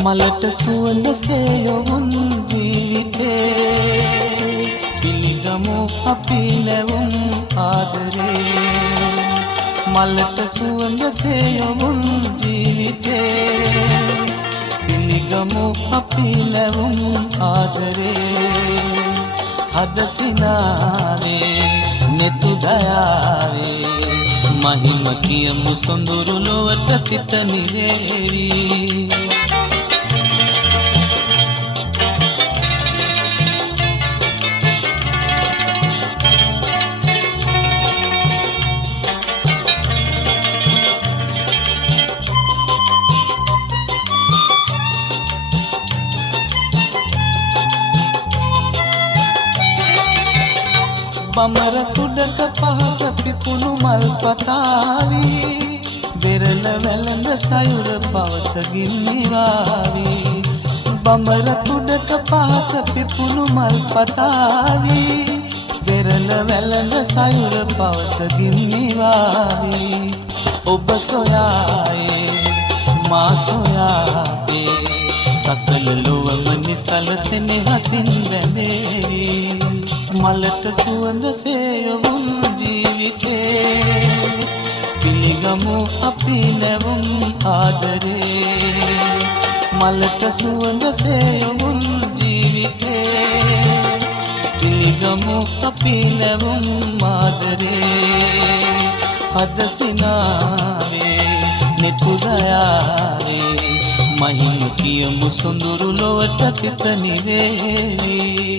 මලට සුවඳ සේයොවුන් ජීවිතේ පිළිගමු අපි නැවුම් ආදරේ මලට සුවඳ සේයොවුන් ජීවිතේ පිළිගමු අපි නැවුම් ආදරේ අද සිනාවේ නෙතු දයාවේ මහිම කියමු සොඳුරු ලොවට සිත නිවේවි බමර කුඩක පහස පිපුණු මල් පතාවි වෙරළ වැළඳ සයුර පවස ගින්නිවාවි බමර කුඩක පහස පිපුණු මල් පතාවි වෙරළ වැළඳ සයුර පවස ගින්නිවාවි ඔබ සොයායේ මා සොයායේ සසල ලොවම නිසල සෙනෙහසින් රැඳේවි මලට සුවඳ සේයොවුන් ජීවිතේ පිළිගමු අපි නැවුම් ආදරේ මලට සුවඳ සේයොවුන් ජීවිතේ පිළිගමු අපි නැවුම් ආදරේ අද සිනාවේ නෙතු දයාවේ මහිම කියමු සොඳුරු ලොවට සිත නිවේවි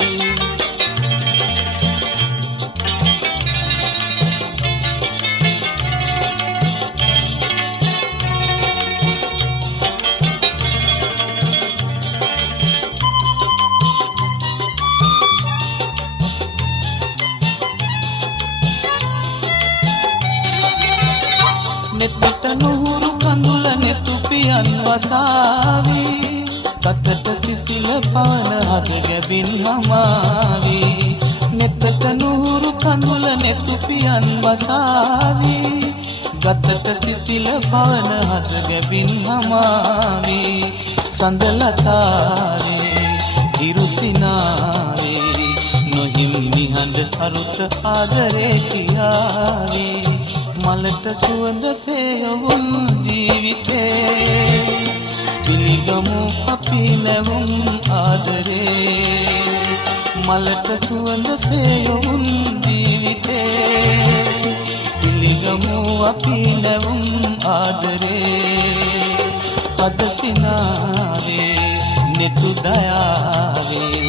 නෙතට නුහුරු කඳුල නෙතු පියන් වසාවි කතට සිසිල පවන හද ගැබින් හමාවි නෙතට නුහුරු කඳුල නෙතු පියන් වසාවි ගතට සිසිල පවන හද ගැබින් හමාවි සඳලතාවේ ඉරුසිනාවේ නොහිම් නිහඬ අරුත ආදරේ කියාවේ මලට සුවඳ සේයොවුන් ජීවිතේ පිළිගමු අපි නැවුම් ආදරේ මලට සුවඳ සේයොවුන් ජීවිතේ පිළිගමු අපි නැවුම් ආදරේ අද සිනාවේ නෙතු දයාවේ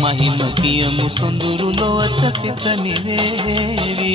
මහිම කියමු සොඳුරු ලොවට සිත නිවේවි